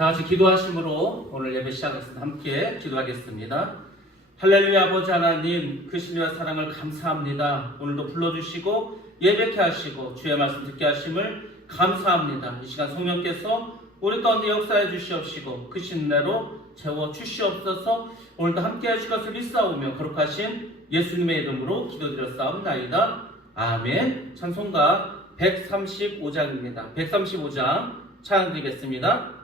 다 같이 기도하심으로 오늘 예배 시작했습니다. 함께 기도하겠습니다. 할렐루야. 아버지 하나님, 그 신뢰와 사랑을 감사합니다. 오늘도 불러주시고 예배케 하시고 주의 말씀 듣게 하심을 감사합니다. 이 시간 성령께서 우리 가운데 역사해 주시옵시고 그 신뢰로 채워 주시옵소서. 오늘도 함께 하실 것을 믿사오며 거룩하신 예수님의 이름으로 기도드렸사옵나이다. 아멘. 찬송가 135장입니다. 135장 찬양 드리겠습니다.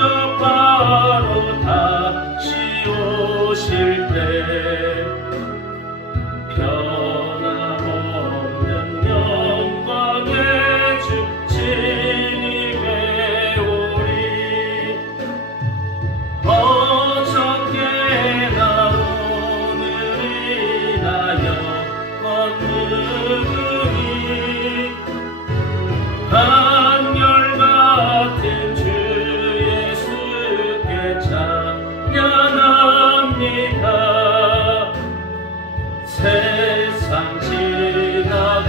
영접하러 합니다. 세상 지나도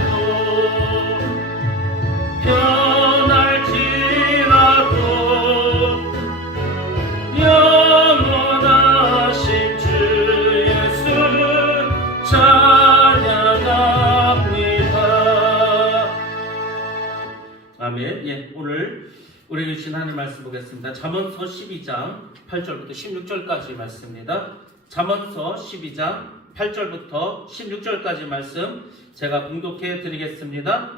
변할지라도 영원하신 주 예수 찬양합니다. 아멘. 예, 오늘 우리에게 주신 하나님 말씀 보겠습니다. 잠언서 12장 8절부터 16절까지 말씀입니다. 잠언서 12장 8절부터 16절까지 말씀 제가 봉독해 드리겠습니다.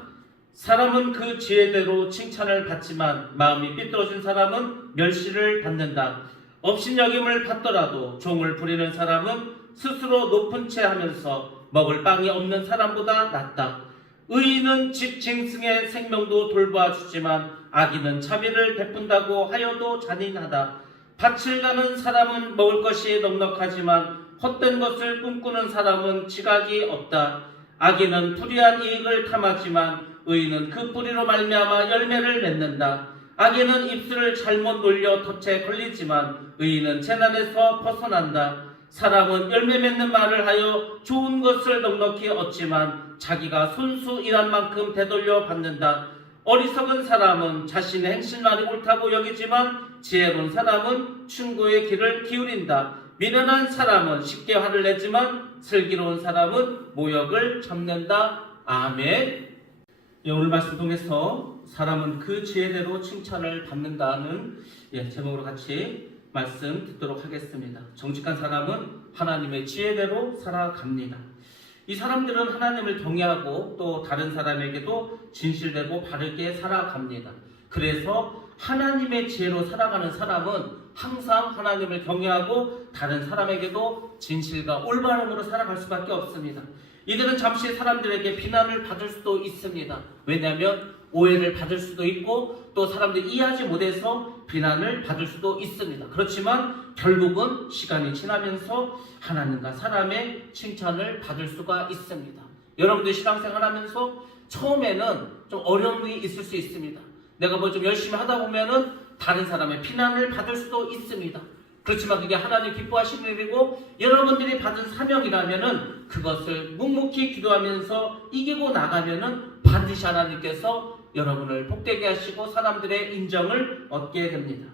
사람은 그 지혜대로 칭찬을 받지만 마음이 삐뚤어진 사람은 멸시를 받는다. 업신여김을 받더라도 종을 부리는 사람은 스스로 높은 채 하면서 먹을 빵이 없는 사람보다 낫다. 의인은 집 짐승의 생명도 돌보아주지만 악인은 자비를 베푼다고 하여도 잔인하다. 밭을 가는 사람은 먹을 것이 넉넉하지만 헛된 것을 꿈꾸는 사람은 지각이 없다. 악인은 불의한 이익을 탐하지만 의인은 그 뿌리로 말미암아 열매를 맺는다. 악인은 입술을 잘못 놀려 덫에 걸리지만 의인은 재난에서 벗어난다. 사람은 열매 맺는 말을 하여 좋은 것을 넉넉히 얻지만 자기가 손수 일한 만큼 되돌려 받는다. 어리석은 사람은 자신의 행실만이 옳다고 여기지만 지혜로운 사람은 충고의 귀를 기울인다. 미련한 사람은 쉽게 화를 내지만 슬기로운 사람은 모욕을 잡는다. 아멘. 오늘 말씀 통해서 사람은 그 지혜대로 칭찬을 받는다는 제목으로 같이 말씀 듣도록 하겠습니다. 정직한 사람은 하나님의 지혜대로 살아갑니다. 이 사람들은 하나님을 경외하고 또 다른 사람에게도 진실되고 바르게 살아갑니다. 그래서 하나님의 지혜로 살아가는 사람은 항상 하나님을 경외하고 다른 사람에게도 진실과 올바름으로 살아갈 수밖에 없습니다. 이들은 잠시 사람들에게 비난을 받을 수도 있습니다. 왜냐하면 오해를 받을 수도 있고 또 사람들이 이해하지 못해서 비난을 받을 수도 있습니다. 그렇지만 결국은 시간이 지나면서 하나님과 사람의 칭찬을 받을 수가 있습니다. 여러분들 신앙생활 하면서 처음에는 좀 어려움이 있을 수 있습니다. 내가 뭐 좀 열심히 하다 보면은 다른 사람의 비난을 받을 수도 있습니다. 그렇지만 그게 하나님 기뻐하시는 일이고 여러분들이 받은 사명이라면은 그것을 묵묵히 기도하면서 이기고 나가면은 반드시 하나님께서 여러분을 복되게 하시고 사람들의 인정을 얻게 됩니다.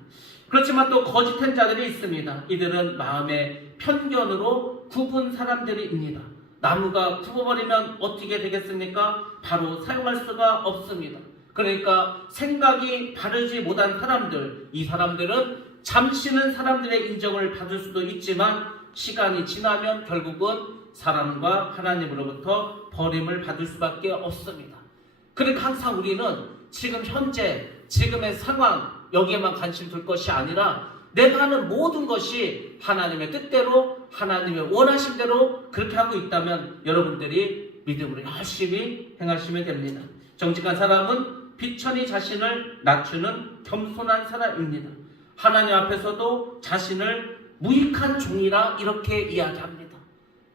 그렇지만 또 거짓된 자들이 있습니다. 이들은 마음의 편견으로 굽은 사람들입니다. 나무가 굽어버리면 어떻게 되겠습니까? 바로 사용할 수가 없습니다. 그러니까 생각이 바르지 못한 사람들, 이 사람들은 잠시는 사람들의 인정을 받을 수도 있지만 시간이 지나면 결국은 사람과 하나님으로부터 버림을 받을 수밖에 없습니다. 그러니까 항상 우리는 지금 현재, 지금의 상황 여기에만 관심 둘 것이 아니라 내가 하는 모든 것이 하나님의 뜻대로 하나님의 원하심대로 그렇게 하고 있다면 여러분들이 믿음으로 열심히 행하시면 됩니다. 정직한 사람은 비천히 자신을 낮추는 겸손한 사람입니다. 하나님 앞에서도 자신을 무익한 종이라 이렇게 이야기합니다.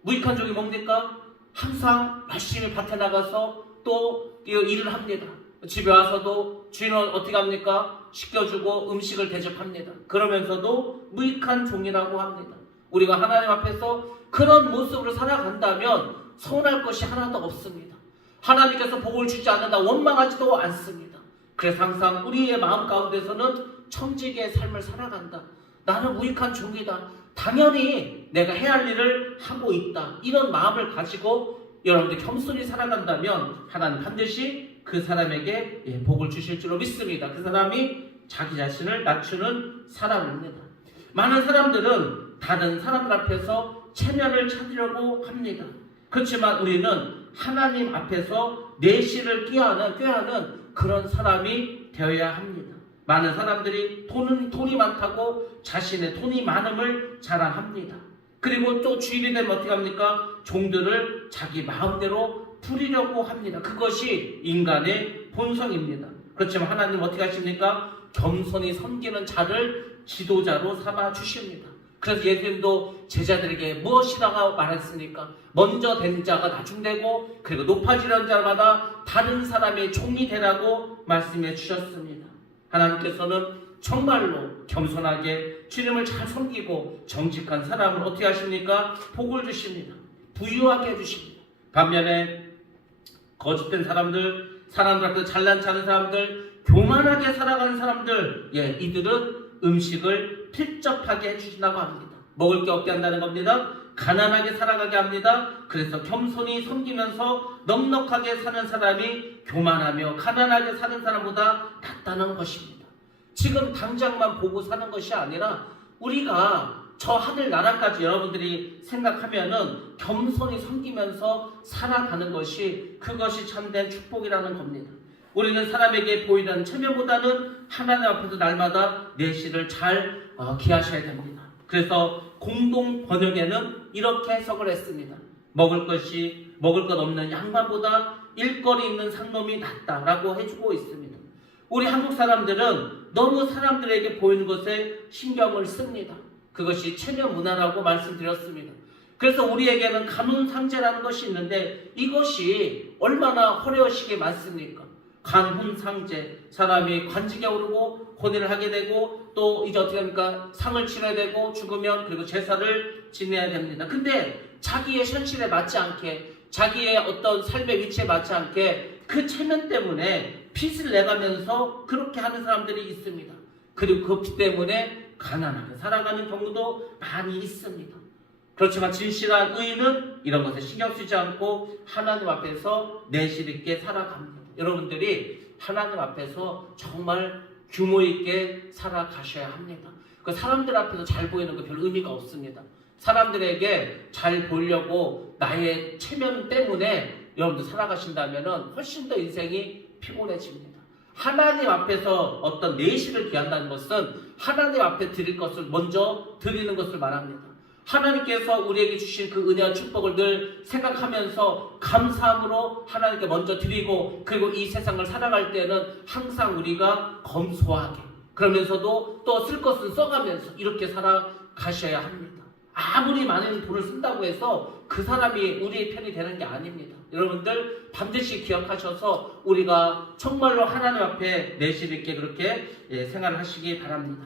무익한 종이 뭡니까? 항상 열심히 밭에 나가서 또 일을 합니다. 집에 와서도 주인은 어떻게 합니까? 시켜주고 음식을 대접합니다. 그러면서도 무익한 종이라고 합니다. 우리가 하나님 앞에서 그런 모습으로 살아간다면 서운할 것이 하나도 없습니다. 하나님께서 복을 주지 않는다 원망하지도 않습니다. 그래서 항상 우리의 마음 가운데서는 청지기의 삶을 살아간다. 나는 무익한 종이다. 당연히 내가 해야 할 일을 하고 있다. 이런 마음을 가지고 여러분들 겸손히 살아간다면 하나님 반드시 그 사람에게 복을 주실 줄로 믿습니다. 그 사람이 자기 자신을 낮추는 사람입니다. 많은 사람들은 다른 사람들 앞에서 체면을 찾으려고 합니다. 그렇지만 우리는 하나님 앞에서 내실을 꾀하는 그런 사람이 되어야 합니다. 많은 사람들이 돈이 많다고 자신의 돈이 많음을 자랑합니다. 그리고 또 주일이 되면 어떻게 합니까? 종들을 자기 마음대로 부리려고 합니다. 그것이 인간의 본성입니다. 그렇지만 하나님 어떻게 하십니까? 겸손히 섬기는 자를 지도자로 삼아 주십니다. 그래서 예수님도 제자들에게 무엇이라고 말했습니까? 먼저 된 자가 나중되고 그리고 높아지는 자마다 다른 사람의 종이 되라고 말씀해 주셨습니다. 하나님께서는 정말로 겸손하게 주님을 잘 섬기고 정직한 사람을 어떻게 하십니까? 복을 주십니다. 부유하게 해주십니다. 반면에 거짓된 사람들, 사람들 앞에서 잘난 척하는 사람들, 교만하게 살아가는 사람들, 이들은 음식을 필적하게 해주신다고 합니다. 먹을 게 없게 한다는 겁니다. 가난하게 살아가게 합니다. 그래서 겸손히 섬기면서 넉넉하게 사는 사람이 교만하며 가난하게 사는 사람보다 낫다는 것입니다. 지금 당장만 보고 사는 것이 아니라 우리가 저 하늘나라까지 여러분들이 생각하면은 겸손히 섬기면서 살아가는 것이, 그것이 참된 축복이라는 겁니다. 우리는 사람에게 보이는 체면보다는 하나님 앞에서 날마다 내실을 잘 기하셔야 됩니다. 그래서 공동 번역에는 이렇게 해석을 했습니다. 먹을 것 없는 양반보다 일거리 있는 상놈이 낫다라고 해주고 있습니다. 우리 한국 사람들은 너무 사람들에게 보이는 것에 신경을 씁니다. 그것이 체면 문화라고 말씀드렸습니다. 그래서 우리에게는 간훈상제라는 것이 있는데 이것이 얼마나 허례허식이 많습니까? 간훈상제, 사람이 관직에 오르고 권위를 하게 되고 또 이제 어떻게 합니까? 상을 치러야 되고 죽으면 그리고 제사를 지내야 됩니다. 근데 자기의 현실에 맞지 않게, 자기의 어떤 삶의 위치에 맞지 않게 그 체면 때문에 빚을 내가면서 그렇게 하는 사람들이 있습니다. 그리고 그 빚 때문에 가난하게 살아가는 경우도 많이 있습니다. 그렇지만 진실한 의인은 이런 것에 신경 쓰지 않고 하나님 앞에서 내실 있게 살아갑니다. 여러분들이 하나님 앞에서 정말 규모 있게 살아가셔야 합니다. 그 사람들 앞에서 잘 보이는 거 별 의미가 없습니다. 사람들에게 잘 보이려고 나의 체면 때문에 여러분들 살아가신다면 훨씬 더 인생이 피곤해집니다. 하나님 앞에서 어떤 내실을 기한다는 것은 하나님 앞에 드릴 것을 먼저 드리는 것을 말합니다. 하나님께서 우리에게 주신 그 은혜와 축복을 늘 생각하면서 감사함으로 하나님께 먼저 드리고, 그리고 이 세상을 살아갈 때는 항상 우리가 검소하게, 그러면서도 또 쓸 것은 써가면서 이렇게 살아가셔야 합니다. 아무리 많은 돈을 쓴다고 해서 그 사람이 우리의 편이 되는 게 아닙니다. 여러분들 반드시 기억하셔서 우리가 정말로 하나님 앞에 내실 있게 그렇게 생활을 하시기 바랍니다.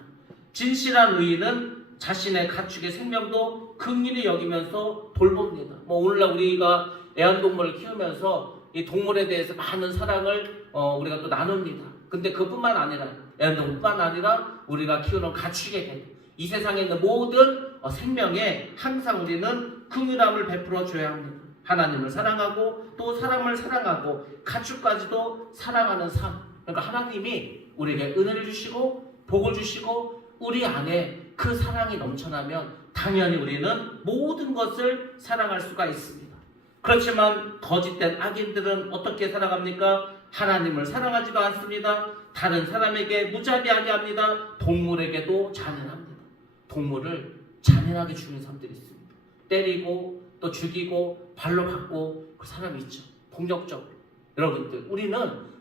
진실한 의인은 자신의 가축의 생명도 긍휼히 여기면서 돌봅니다. 오늘날 우리가 애완동물을 키우면서 이 동물에 대해서 많은 사랑을 우리가 또 나눕니다. 근데 그뿐만 아니라, 애완동물뿐만 아니라 우리가 키우는 가축에게, 이 세상에 있는 모든 생명에 항상 우리는 긍휼함을 베풀어 줘야 합니다. 하나님을 사랑하고 또 사람을 사랑하고 가축까지도 사랑하는 삶. 그러니까 하나님이 우리에게 은혜를 주시고 복을 주시고 우리 안에 그 사랑이 넘쳐나면 당연히 우리는 모든 것을 사랑할 수가 있습니다. 그렇지만 거짓된 악인들은 어떻게 살아갑니까? 하나님을 사랑하지도 않습니다. 다른 사람에게 무자비하게 합니다. 동물에게도 잔인합니다. 동물을 잔인하게 죽이는 사람들이 있습니다. 때리고 또 죽이고 발로 밟고 그 사람이 있죠. 폭력적으로. 여러분들, 우리는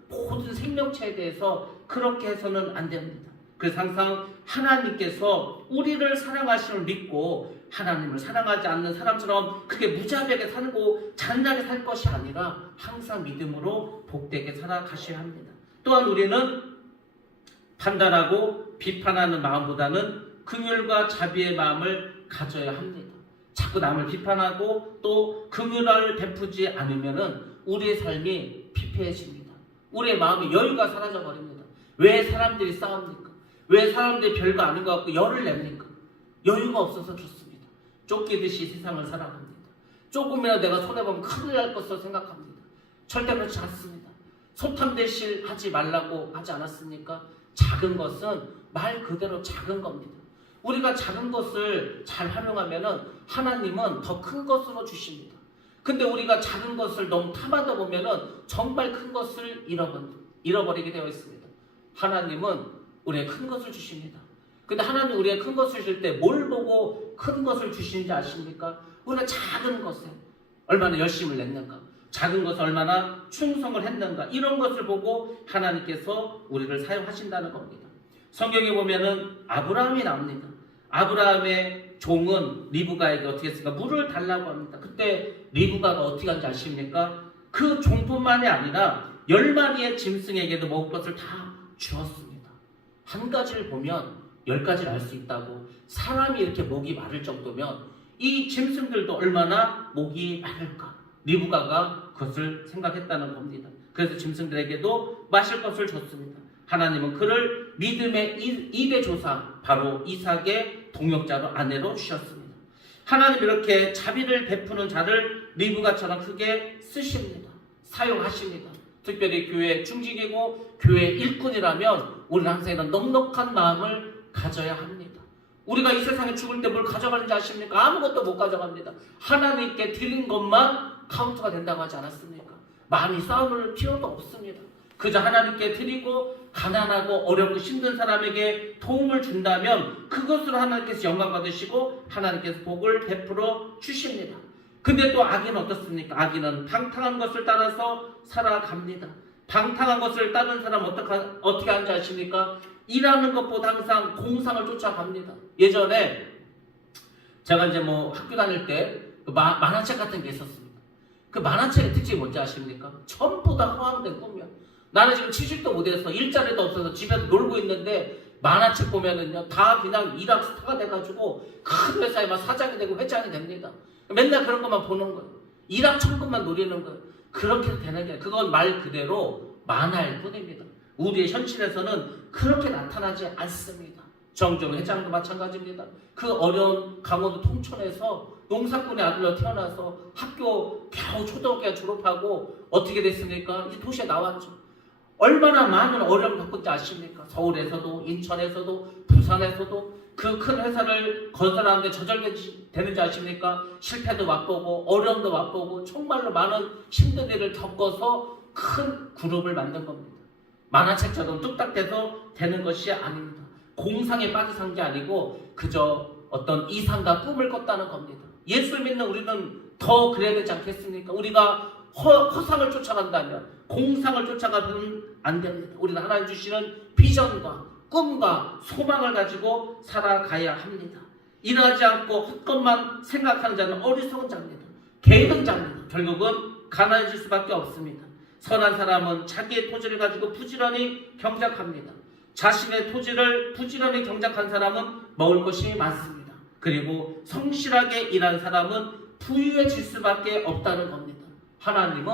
모든 생명체에 대해서 그렇게 해서는 안 됩니다. 그래서 항상 하나님께서 우리를 사랑하심을 믿고 하나님을 사랑하지 않는 사람처럼 그렇게 무자비하게 살고 잔인하게 살 것이 아니라 항상 믿음으로 복되게 살아가셔야 합니다. 또한 우리는 판단하고 비판하는 마음보다는 긍휼과 자비의 마음을 가져야 합니다. 자꾸 남을 비판하고 또 긍휼을 베푸지 않으면은 우리의 삶이 피폐해집니다. 우리의 마음의 여유가 사라져 버립니다. 왜 사람들이 싸웁니까? 왜 사람들이 별거 아닌 것 같고 열을 냅니까? 여유가 없어서 그렇습니다. 쫓기듯이 세상을 살아갑니다. 조금이라도 내가 손해보면 큰일 날 것으로 생각합니다. 절대 그렇지 않습니다. 소탐대실 하지 말라고 하지 않았습니까? 작은 것은 말 그대로 작은 겁니다. 우리가 작은 것을 잘 활용하면 하나님은 더 큰 것으로 주십니다. 근데 우리가 작은 것을 너무 탐하다 보면 정말 큰 것을 잃어버리게 되어 있습니다. 하나님은 우리의 큰 것을 주십니다. 근데 하나님 우리의 큰 것을 주실 때 뭘 보고 큰 것을 주시는지 아십니까? 우리가 작은 것에 얼마나 열심을 냈는가, 작은 것에 얼마나 충성을 했는가, 이런 것을 보고 하나님께서 우리를 사용하신다는 겁니다. 성경에 보면은 아브라함이 나옵니다. 아브라함의 종은 리브가에게 어떻게 했을까? 물을 달라고 합니다. 그때 리브가가 어떻게 한지 아십니까? 그 종뿐만이 아니라 10마리의 짐승에게도 먹을 것을 다 주었습니다. 한 가지를 보면 10가지를 알 수 있다고. 사람이 이렇게 목이 마를 정도면 이 짐승들도 얼마나 목이 마를까. 리브가가 그것을 생각했다는 겁니다. 그래서 짐승들에게도 마실 것을 줬습니다. 하나님은 그를 믿음의 2대 조사, 바로 이삭의 동역자로 아내로 주셨습니다. 하나님 이렇게 자비를 베푸는 자를 리브가처럼 크게 쓰십니다. 사용하십니다. 특별히 교회 중직이고 교회 일꾼이라면 우리는 항상 이런 넉넉한 마음을 가져야 합니다. 우리가 이 세상에 죽을 때 뭘 가져가는지 아십니까? 아무것도 못 가져갑니다. 하나님께 드린 것만 카운트가 된다고 하지 않았습니까? 많이 쌓을 필요도 없습니다. 그저 하나님께 드리고 가난하고 어렵고 힘든 사람에게 도움을 준다면 그것으로 하나님께서 영광 받으시고 하나님께서 복을 베풀어 주십니다. 근데 또 악인은 어떻습니까? 악인은 방탕한 것을 따라서 살아갑니다. 방탕한 것을 따르는 사람 어떻게 하는지 아십니까? 일하는 것보다 항상 공상을 쫓아갑니다. 예전에 제가 이제 학교 다닐 때 만화책 같은 게 있었습니다. 그 만화책의 특징이 뭔지 아십니까? 전부 다 허황된 꿈이야. 나는 지금 70도 못해서 일자리도 없어서 집에서 놀고 있는데 만화책 보면은요 다 그냥 일학 스타가 돼가지고 큰 회사에 막 사장이 되고 회장이 됩니다. 맨날 그런 것만 보는 거예요. 일학 천금만 노리는 거예요. 그렇게 되는 게 그건 말 그대로 만화일 뿐입니다. 우리의 현실에서는 그렇게 나타나지 않습니다. 정종 회장도 마찬가지입니다. 그 어려운 강원도 통천에서 농사꾼의 아들로 태어나서 학교 겨우 초등학교 졸업하고 어떻게 됐습니까? 이제 도시에 나왔죠. 얼마나 많은 어려움을 겪은지 아십니까? 서울에서도 인천에서도 부산에서도 그 큰 회사를 건설하는데 저절되는지 아십니까? 실패도 맛보고 어려움도 맛보고 정말로 많은 힘든 일을 겪어서 큰 그룹을 만든 겁니다. 만화책처럼 뚝딱돼서 되는 것이 아닙니다. 공상에 빠져 산 게 아니고 그저 어떤 이상과 꿈을 꿨다는 겁니다. 예수를 믿는 우리는 더 그래야 되지 않겠습니까? 우리가 허상을 쫓아간다면 공상을 쫓아가면 안 됩니다. 우리는 하나님 주시는 비전과 꿈과 소망을 가지고 살아가야 합니다. 일하지 않고 헛것만 생각하는 자는 어리석은 자입니다. 게으른 자입니다. 결국은 가난해질 수밖에 없습니다. 선한 사람은 자기의 토지를 가지고 부지런히 경작합니다. 자신의 토지를 부지런히 경작한 사람은 먹을 것이 많습니다. 그리고 성실하게 일한 사람은 부유해질 수밖에 없다는 겁니다. 하나님은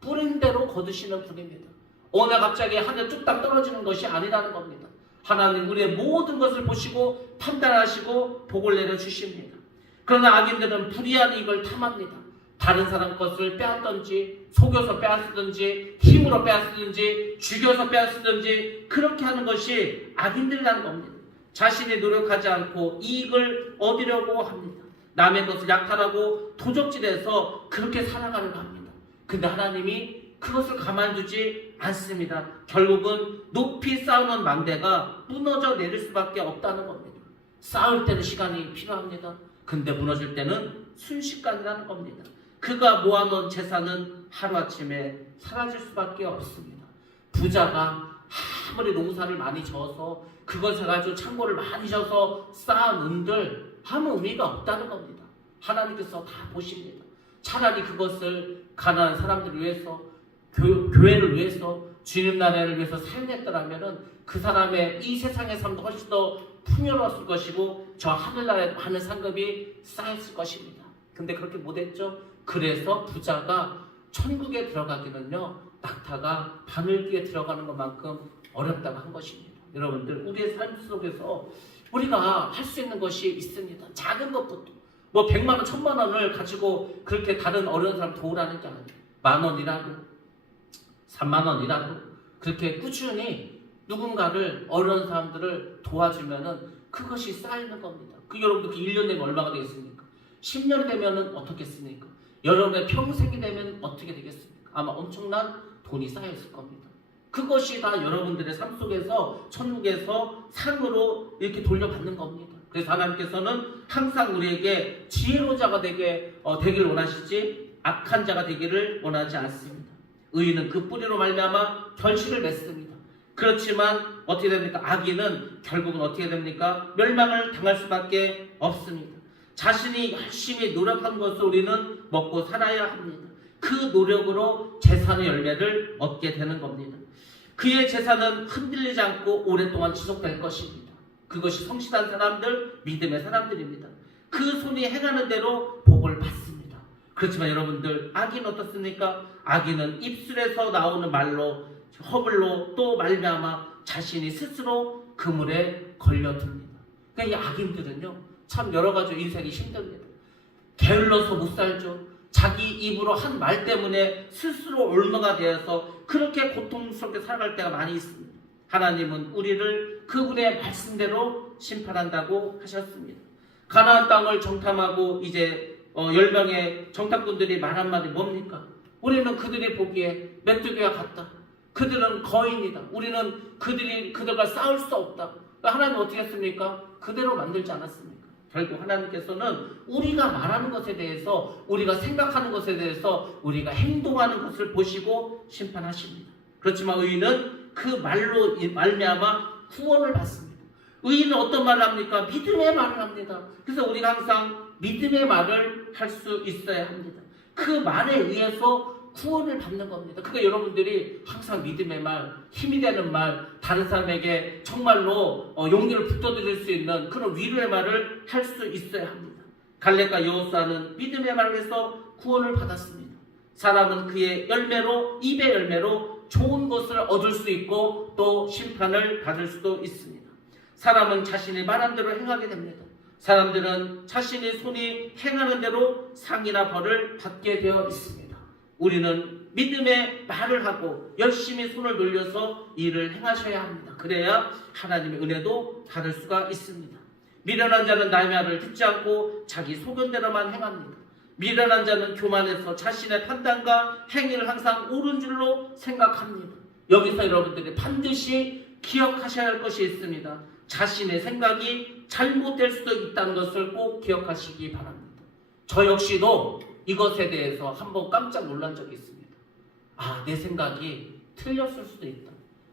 뿌린 대로 거두시는 분입니다. 오늘 갑자기 하늘 뚝딱 떨어지는 것이 아니라는 겁니다. 하나님 우리의 모든 것을 보시고 판단하시고 복을 내려주십니다. 그러나 악인들은 불의한 이익을 탐합니다. 다른 사람 것을 빼앗든지 속여서 빼앗든지 힘으로 빼앗든지 죽여서 빼앗든지 그렇게 하는 것이 악인들이라는 겁니다. 자신이 노력하지 않고 이익을 얻으려고 합니다. 남의 것을 약탈하고 도적질해서 그렇게 살아가려고 합니다. 근데 하나님이 그것을 가만두지 않습니다. 결국은 높이 쌓아놓은 망대가 무너져 내릴 수밖에 없다는 겁니다. 쌓을 때는 시간이 필요합니다. 근데 무너질 때는 순식간이라는 겁니다. 그가 모아놓은 재산은 하루아침에 사라질 수밖에 없습니다. 부자가 아무리 농사를 많이 져서 그것을 가지고 창고를 많이 져서 쌓아놓은들 아무 의미가 없다는 겁니다. 하나님께서 다 보십니다. 차라리 그것을 가난한 사람들을 위해서 교회를 위해서 주님 나라를 위해서 사용했더라면 그 사람의 이 세상의 삶도 훨씬 더 풍요로웠을 것이고 저 하늘나라에 많은 상급이 쌓였을 것입니다. 근데 그렇게 못했죠. 그래서 부자가 천국에 들어가기는요 낙타가 바늘귀에 들어가는 것만큼 어렵다고 한 것입니다. 여러분들 우리의 삶 속에서 우리가 할 수 있는 것이 있습니다. 작은 것부터 100만 원, 1000만 원을 가지고 그렇게 다른 어려운 사람 도우라는 게 아니에요. 10,000원이라도 30,000원이라도 그렇게 꾸준히 누군가를 어려운 사람들을 도와주면은 그것이 쌓이는 겁니다. 여러분들 1년 되면 얼마가 되겠습니까? 10년이 되면은 어떻겠습니까? 여러분의 평생이 되면 어떻게 되겠습니까? 아마 엄청난 돈이 쌓여 있을 겁니다. 그것이 다 여러분들의 삶 속에서 천국에서 상으로 이렇게 돌려받는 겁니다. 그래서 하나님께서는 항상 우리에게 지혜로운 자가 되기를 원하시지 악한 자가 되기를 원하지 않습니다. 의인은 그 뿌리로 말미암아 결실을 맺습니다. 그렇지만 어떻게 됩니까? 악인은 결국은 어떻게 됩니까? 멸망을 당할 수밖에 없습니다. 자신이 열심히 노력한 것을 우리는 먹고 살아야 합니다. 그 노력으로 재산의 열매를 얻게 되는 겁니다. 그의 제사는 흔들리지 않고 오랫동안 지속될 것입니다. 그것이 성실한 사람들, 믿음의 사람들입니다. 그 손이 행하는 대로 복을 받습니다. 그렇지만 여러분들, 악인은 어떻습니까? 악인은 입술에서 나오는 말로, 허물로 또 말미암아 자신이 스스로 그물에 걸려듭니다. 그러니까 이 악인들은요, 참 여러 가지 인생이 힘듭니다. 게을러서 못 살죠. 자기 입으로 한 말 때문에 스스로 옮아가 되어서 그렇게 고통스럽게 살아갈 때가 많이 있습니다. 하나님은 우리를 그분의 말씀대로 심판한다고 하셨습니다. 가나안 땅을 정탐하고 이제 10명의 정탐꾼들이 말 한마디 뭡니까? 우리는 그들이 보기에 메뚜기와 같다. 그들은 거인이다. 우리는 그들과 싸울 수 없다. 하나님은 어떻게 했습니까? 그대로 만들지 않았습니까? 결국 하나님께서는 우리가 말하는 것에 대해서, 우리가 생각하는 것에 대해서, 우리가 행동하는 것을 보시고 심판하십니다. 그렇지만 의인은 그 말로 말미암아 구원을 받습니다. 의인은 어떤 말을 합니까? 믿음의 말을 합니다. 그래서 우리가 항상 믿음의 말을 할 수 있어야 합니다. 그 말에 의해서 구원을 받는 겁니다. 그러니까 여러분들이 항상 믿음의 말, 힘이 되는 말, 다른 사람에게 정말로 용기를 북돋을 수 있는 그런 위로의 말을 할 수 있어야 합니다. 갈렙과 여호수아는 믿음의 말을 해서 구원을 받았습니다. 사람은 그의 열매로, 입의 열매로 좋은 것을 얻을 수 있고 또 심판을 받을 수도 있습니다. 사람은 자신이 말한 대로 행하게 됩니다. 사람들은 자신의 손이 행하는 대로 상이나 벌을 받게 되어 있습니다. 우리는 믿음의 말을 하고 열심히 손을 돌려서 일을 행하셔야 합니다. 그래야 하나님의 은혜도 받을 수가 있습니다. 미련한 자는 남의 말을 듣지 않고 자기 소견대로만 행합니다. 미련한 자는 교만해서 자신의 판단과 행위를 항상 옳은 줄로 생각합니다. 여기서 여러분들이 반드시 기억하셔야 할 것이 있습니다. 자신의 생각이 잘못될 수도 있다는 것을 꼭 기억하시기 바랍니다. 저 역시도 이것에 대해서 한번 깜짝 놀란 적이 있습니다. 내 생각이 틀렸을 수도 있다.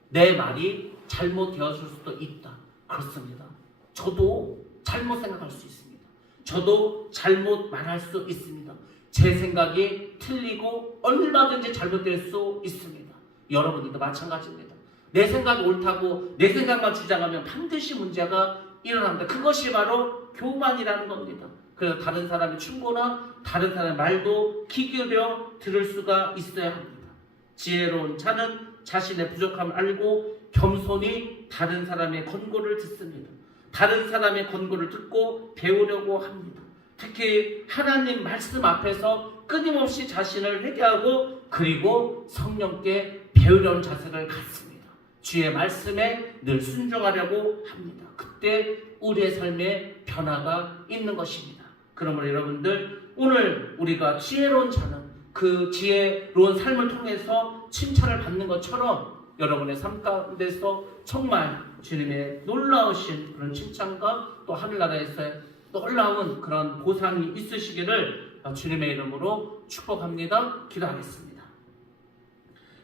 내 말이 잘못되었을 수도 있다. 그렇습니다. 저도 잘못 생각할 수 있습니다. 저도 잘못 말할 수 있습니다. 제 생각이 틀리고 얼마든지 잘못될 수 있습니다. 여러분들도 마찬가지입니다. 내 생각이 옳다고 내 생각만 주장하면 반드시 문제가 일어납니다. 그것이 바로 교만이라는 겁니다. 그래서 다른 사람의 충고나 다른 사람의 말도 귀 기울여 들을 수가 있어야 합니다. 지혜로운 자는 자신의 부족함을 알고 겸손히 다른 사람의 권고를 듣습니다. 다른 사람의 권고를 듣고 배우려고 합니다. 특히 하나님 말씀 앞에서 끊임없이 자신을 회개하고 그리고 성령께 배우려는 자세를 갖습니다. 주의 말씀에 늘 순종하려고 합니다. 그때 우리의 삶에 변화가 있는 것입니다. 그러므로 여러분들, 오늘 우리가 지혜로운 자는 그 지혜로운 삶을 통해서 칭찬을 받는 것처럼 여러분의 삶 가운데서 정말 주님의 놀라우신 그런 칭찬과 또 하늘나라에서의 놀라운 그런 보상이 있으시기를 주님의 이름으로 축복합니다. 기도하겠습니다.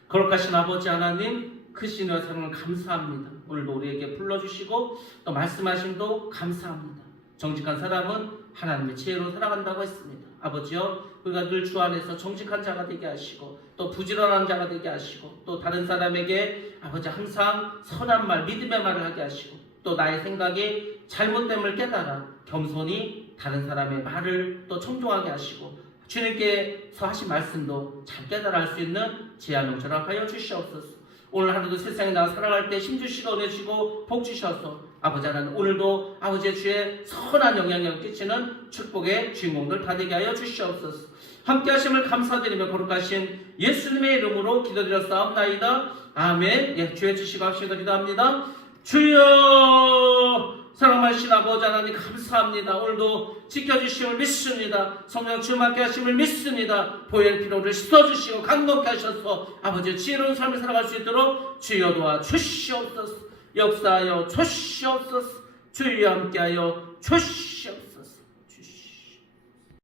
거룩하신 아버지 하나님, 크신 사랑을 감사합니다. 오늘도 우리에게 불러주시고 또 말씀하심도 감사합니다. 정직한 사람은 하나님의 지혜로 살아간다고 했습니다. 아버지여, 우리가 늘 주 안에서 정직한 자가 되게 하시고 또 부지런한 자가 되게 하시고 또 다른 사람에게 아버지 항상 선한 말, 믿음의 말을 하게 하시고 또 나의 생각이 잘못됨을 깨달아 겸손히 다른 사람의 말을 또 청종하게 하시고 주님께서 하신 말씀도 잘 깨달아 할 수 있는 지혜와 명철을 하여 주시옵소서. 오늘 하루도 세상에 나가 살아갈 때 힘주시고 은혜 주시고 복 주셔서 아버지 하나님, 오늘도 아버지의 주의 선한 영향력을 끼치는 축복의 주인공들 다 되게 하여 주시옵소서. 함께 하심을 감사드리며 거룩하신 예수님의 이름으로 기도드렸사옵나이다. 아멘. 예, 주의 주시고 합시다. 기도합니다. 주여, 사랑하신 아버지 하나님 감사합니다. 오늘도 지켜주심을 믿습니다. 성령 주님 함께 하심을 믿습니다. 보혈 피로를 씻어주시고 강건케 하셔서 아버지의 지혜로운 삶을 살아갈 수 있도록 주여 도와 주시옵소서. 역사하여 주시옵소서. 주여 함께하여 주시옵소서.